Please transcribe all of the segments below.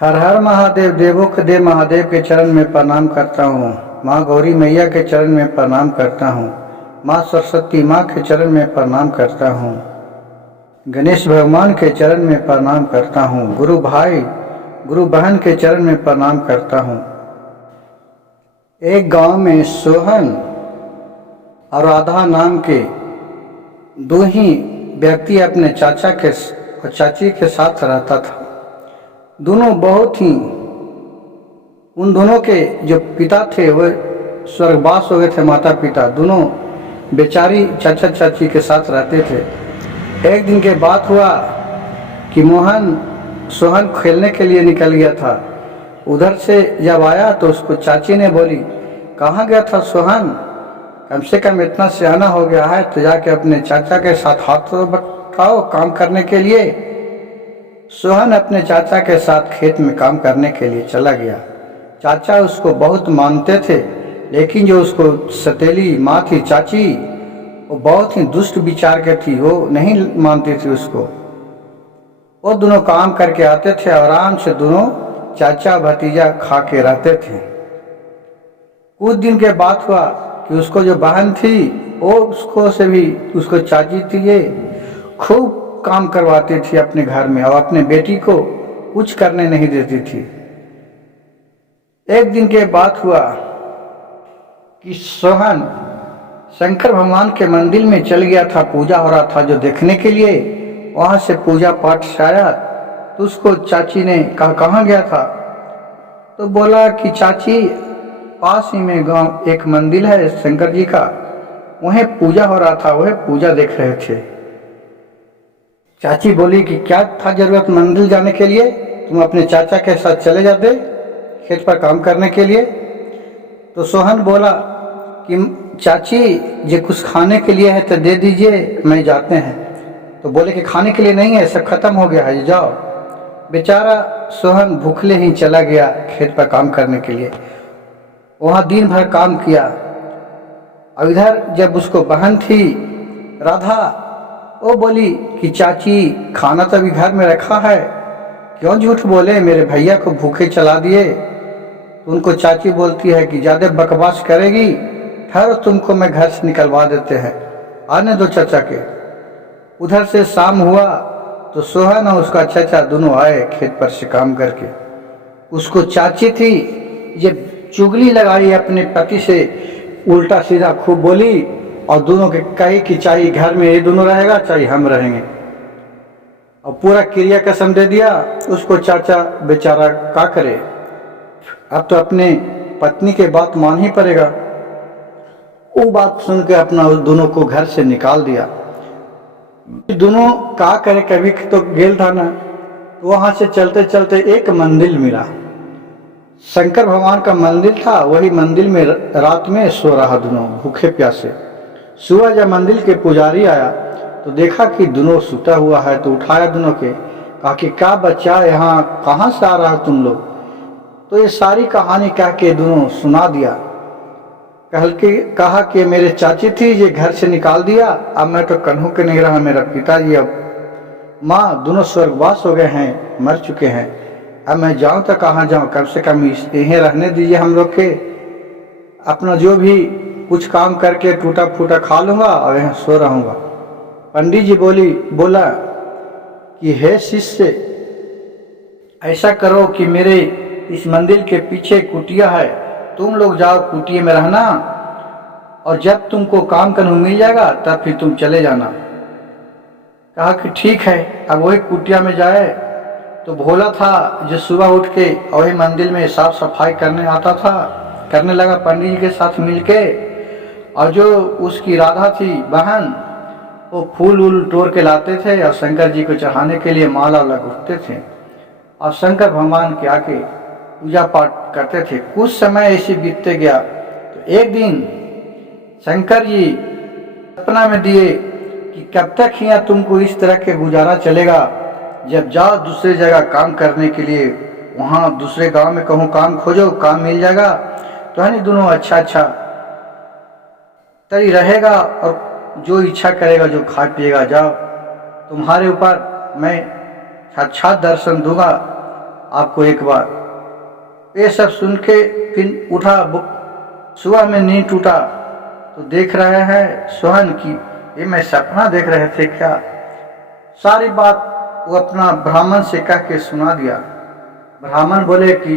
हर हर महादेव। देवों के देव महादेव के चरण में प्रणाम करता हूँ। माँ गौरी मैया के चरण में प्रणाम करता हूँ। माँ सरस्वती माँ के चरण में प्रणाम करता हूँ। गणेश भगवान के चरण में प्रणाम करता हूँ। गुरु भाई गुरु बहन के चरण में प्रणाम करता हूँ। एक गांव में सोहन और राधा नाम के दो ही व्यक्ति अपने चाचा के और चाची के साथ रहता था। दोनों बहुत ही उन दोनों के जो पिता थे वह स्वर्गवास हो गए थे। माता पिता दोनों बेचारी चाचा चाची के साथ रहते थे। एक दिन के बात हुआ कि सोहन खेलने के लिए निकल गया था। उधर से जब आया तो उसको चाची ने बोली, कहाँ गया था सोहन? कम से कम इतना सियाना हो गया है तो जाके अपने चाचा के साथ हाथ तो बटाओ काम करने के लिए। सोहन अपने चाचा के साथ खेत में काम करने के लिए चला गया। चाचा उसको बहुत मानते थे, लेकिन जो उसको सतीली माँ थी चाची, वो बहुत ही दुष्ट विचार के थी, वो नहीं मानती थी उसको। वो दोनों काम करके आते थे, आराम से दोनों चाचा भतीजा खा के रहते थे। कुछ दिन के बाद हुआ कि उसको जो बहन थी वो उसको चाची थी ये खूब काम करवाती थी अपने घर में, और अपने बेटी को कुछ करने नहीं देती थी। एक दिन के बाद हुआ कि सोहन शंकर भगवान के मंदिर में चल गया था। पूजा हो रहा था जो देखने के लिए। वहां से पूजा पाठ से आया तो उसको चाची ने कहा, कहाँ गया था? तो बोला कि चाची पास ही में गांव एक मंदिर है शंकर जी का, वहीं पूजा हो रहा था, वह पूजा देख रहे थे। चाची बोली कि क्या था जरूरत मंदिर जाने के लिए, तुम अपने चाचा के साथ चले जाते खेत पर काम करने के लिए। तो सोहन बोला कि चाची जो कुछ खाने के लिए है तो दे दीजिए, मैं जाते हैं। तो बोले कि खाने के लिए नहीं है, सब खत्म हो गया है, जाओ। बेचारा सोहन भूखले ही चला गया खेत पर काम करने के लिए। वहाँ दिन भर काम किया। और इधर जब उसको बहन थी राधा, वो बोली कि चाची खाना तो अभी घर में रखा है, क्यों झूठ बोले, मेरे भैया को भूखे चला दिए। तो उनको चाची बोलती है कि ज़्यादा बकवास करेगी, ठहरो तुमको मैं घर से निकलवा देते हैं, आने दो चाचा के। उधर से शाम हुआ तो सोहन और उसका चाचा दोनों आए खेत पर से काम करके। उसको चाची थी ये चुगली लगाई अपने पति से, उल्टा सीधा खूब बोली, और दोनों के कही कि चाहिए घर में ये दोनों रहेगा, चाहिए हम रहेंगे। और पूरा क्रिया कसम दे दिया। उसको चाचा बेचारा क्या करे, अब तो अपने पत्नी के बात मान ही पड़ेगा। वो बात सुन के अपना उस दोनों को घर से निकाल दिया। दोनों क्या करे, कभी तो गेल था ना। वहां से चलते चलते एक मंदिर मिला, शंकर भगवान का मंदिर था। वही मंदिर में रात में सो रहा दोनों भूखे प्यासे। सुबह जब मंदिर के पुजारी आया तो देखा कि दोनों सुता हुआ है, तो उठाया दोनों के, कहा कि क्या बच्चा यहाँ कहाँ से आ रहा है तुम लोग? तो ये सारी कहानी कह के दोनों सुना दिया। कहा कि मेरे चाची थी ये घर से निकाल दिया, अब मैं तो कन्हू के नहीं रहा, मेरा पिताजी अब माँ दोनों स्वर्गवास हो गए हैं, मर चुके हैं। अब मैं जाऊँ तो कहाँ जाऊँ, कम से कम यहीं रहने दीजिए हम लोग के। अपना जो भी कुछ काम करके टूटा फूटा खा लूँगा और यहाँ सो रहूँगा। पंडित जी बोला कि हे शिष्य, ऐसा करो कि मेरे इस मंदिर के पीछे कुटिया है, तुम लोग जाओ कुटिया में रहना, और जब तुमको काम करने मिल जाएगा तब फिर तुम चले जाना। कहा कि ठीक है। अब वही कुटिया में जाए तो भोला था जो सुबह उठ के वही मंदिर में साफ सफाई करने आता था, करने लगा पंडित जी के साथ मिलके। और जो उसकी राधा थी बहन, वो फूल उल तोड़ के लाते थे और शंकर जी को चढ़ाने के लिए माला लगते थे, और शंकर भगवान के आके पूजा पाठ करते थे। कुछ समय ऐसे बीतते गया तो एक दिन शंकर जी सपना में दिए कि कब तक यहाँ तुमको इस तरह के गुजारा चलेगा, जब जाओ दूसरे जगह काम करने के लिए, वहाँ दूसरे गांव में कहूँ काम खोजो, काम मिल जाएगा तो है नहीं, दोनों अच्छा तरी रहेगा, और जो इच्छा करेगा जो खा पिएगा, जाओ तुम्हारे ऊपर मैं साक्षात दर्शन दूंगा, आपको एक बार। ये सब सुन के फिर उठा, सुबह में नींद टूटा तो देख रहे हैं सोहन की ये मैं सपना देख रहे थे क्या। सारी बात वो अपना ब्राह्मण से कह के सुना दिया। ब्राह्मण बोले कि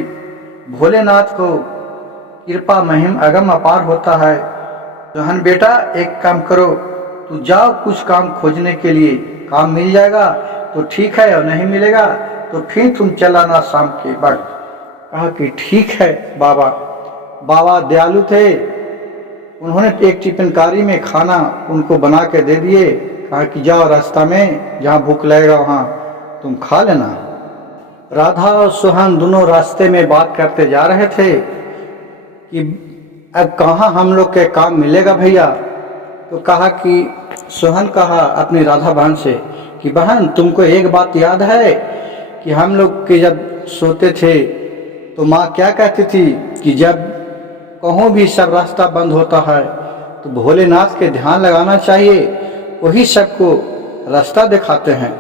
भोलेनाथ को कृपा महिम अगम अपार होता है। सोहन बेटा एक काम करो, तू जाओ कुछ काम खोजने के लिए, काम मिल जाएगा तो ठीक है और नहीं मिलेगा तो फिर तुम चलाना शाम के वक्त। कहा कि ठीक है बाबा। बाबा दयालु थे, उन्होंने एक टिफिनकारी में खाना उनको बना के दे दिए। कहा कि जाओ रास्ता में जहाँ भूख लगेगा वहाँ तुम खा लेना। राधा और सोहन दोनों रास्ते में बात करते जा रहे थे कि अब कहाँ हम लोग के काम मिलेगा भैया। तो कहा कि सोहन कहा अपनी राधा बहन से कि बहन तुमको एक बात याद है कि हम लोग के जब सोते थे तो माँ क्या कहती थी कि जब कहूँ भी सब रास्ता बंद होता है तो भोलेनाथ के ध्यान लगाना चाहिए, वही सबको रास्ता दिखाते हैं।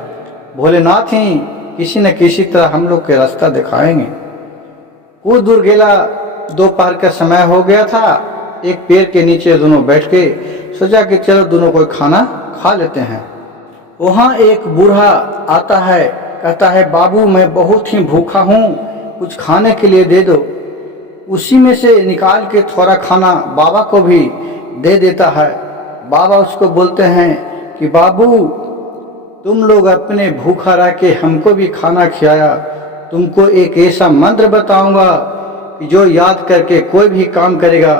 भोलेनाथ ही किसी न किसी तरह हम लोग के रास्ता दिखाएंगे। कुछ दूर गेला, दोपहर का समय हो गया था। एक पेड़ के नीचे दोनों बैठ के सोचा कि चलो दोनों कोई खाना खा लेते हैं। वहाँ एक बूढ़ा आता है, कहता है बाबू मैं बहुत ही भूखा हूँ, कुछ खाने के लिए दे दो। उसी में से निकाल के थोड़ा खाना बाबा को भी दे देता है। बाबा उसको बोलते हैं कि बाबू तुम लोग अपने भूखा रह के हमको भी खाना खिलाया, तुमको एक ऐसा मंत्र बताऊंगा कि जो याद करके कोई भी काम करेगा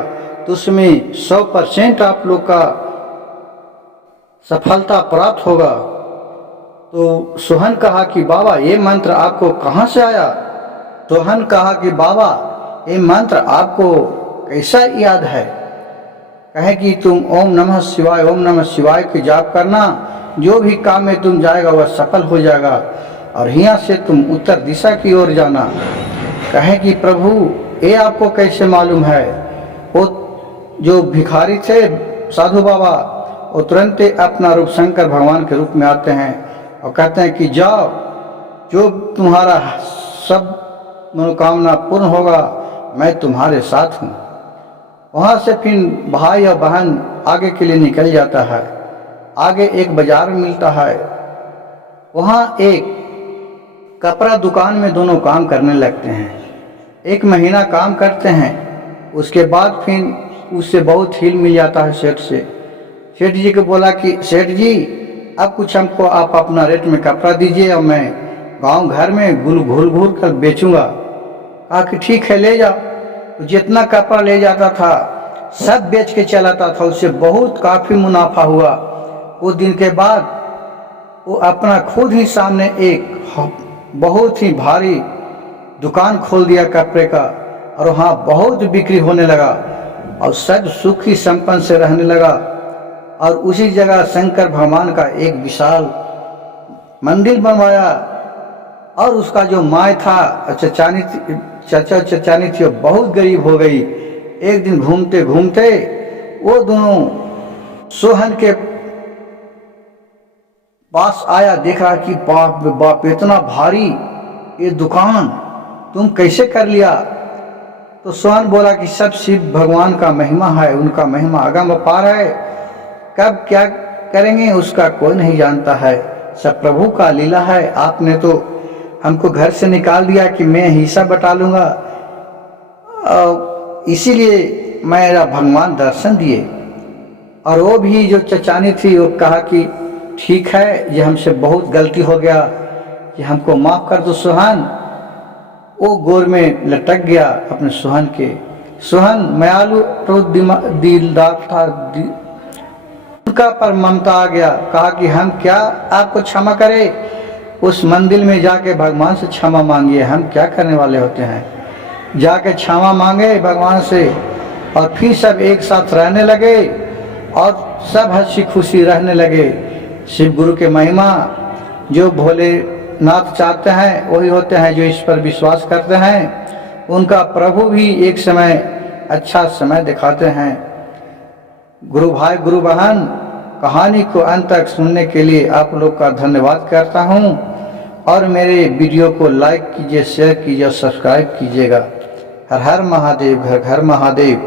तो उसमें 100% आप लोग का सफलता प्राप्त होगा। तो सोहन कहा कि बाबा ये मंत्र आपको कहाँ से आया। सोहन कहा कि बाबा ये मंत्र आपको कैसा याद है। कहे कि तुम ओम नमः शिवाय के जाप करना, जो भी काम में तुम जाएगा वह सफल हो जाएगा और यहाँ से तुम उत्तर दिशा की ओर जाना। कहे कि प्रभु ये आपको कैसे मालूम है। वो जो भिखारी थे साधु बाबा, वो तुरंत अपना रूप शंकर भगवान के रूप में आते हैं और कहते हैं कि जाओ, जो तुम्हारा सब मनोकामना पूर्ण होगा मैं तुम्हारे साथ हूँ। वहाँ से फिर भाई और बहन आगे के लिए निकल जाता है। आगे एक बाजार मिलता है, वहाँ एक कपड़ा दुकान में दोनों काम करने लगते हैं। 1 महीना काम करते हैं, उसके बाद फिर उससे बहुत हिल मिल जाता है सेठ से। सेठ जी को बोला कि सेठ जी अब कुछ हमको आप अपना रेट में कपड़ा दीजिए और मैं गांव घर में घूर घूर कर बेचूंगा। कहा कि ठीक है ले जाओ। तो जितना कपड़ा ले जाता था सब बेच के चलाता था, उससे बहुत काफ़ी मुनाफा हुआ। कुछ दिन के बाद वो अपना खुद ही सामने एक बहुत ही भारी दुकान खोल दिया कपड़े का और वहाँ बहुत बिक्री होने लगा और सब सुखी संपन्न से रहने लगा। और उसी जगह शंकर भगवान का एक विशाल मंदिर बनवाया और उसका जो माँ था चाचा चचानी थी, वो बहुत गरीब हो गई। एक दिन घूमते घूमते वो दोनों सोहन के पास आया, देखा कि बाप बाप इतना भारी ये दुकान तुम कैसे कर लिया। तो सोहन बोला कि सब शिव भगवान का महिमा है, उनका महिमा अगम अपार है, कब क्या करेंगे उसका कोई नहीं जानता है, सब प्रभु का लीला है। आपने तो हमको घर से निकाल दिया कि मैं हिस्सा बटा लूँगा, इसीलिए मेरा भगवान दर्शन दिए। और वो भी जो चचानी थी वो कहा कि ठीक है, ये हमसे बहुत गलती हो गया, कि हमको माफ़ कर दो सोहन। वो गोर में लटक गया अपने सोहन के। सोहन मयालु तो दिलदार था, उनका पर ममता आ गया। कहा कि हम क्या आपको क्षमा करें, उस मंदिर में जाके भगवान से क्षमा मांगिए, हम क्या करने वाले होते हैं। जाके क्षमा मांगे भगवान से और फिर सब एक साथ रहने लगे और सब हंसी खुशी रहने लगे। शिव गुरु के महिमा, जो भोलेनाथ चाहते हैं वही होते हैं, जो इस पर विश्वास करते हैं उनका प्रभु भी एक समय अच्छा समय दिखाते हैं। गुरु भाई गुरु बहन, कहानी को अंत तक सुनने के लिए आप लोग का धन्यवाद करता हूँ। और मेरे वीडियो को लाइक कीजिए, शेयर कीजिए और सब्सक्राइब कीजिएगा। हर हर महादेव, घर घर महादेव।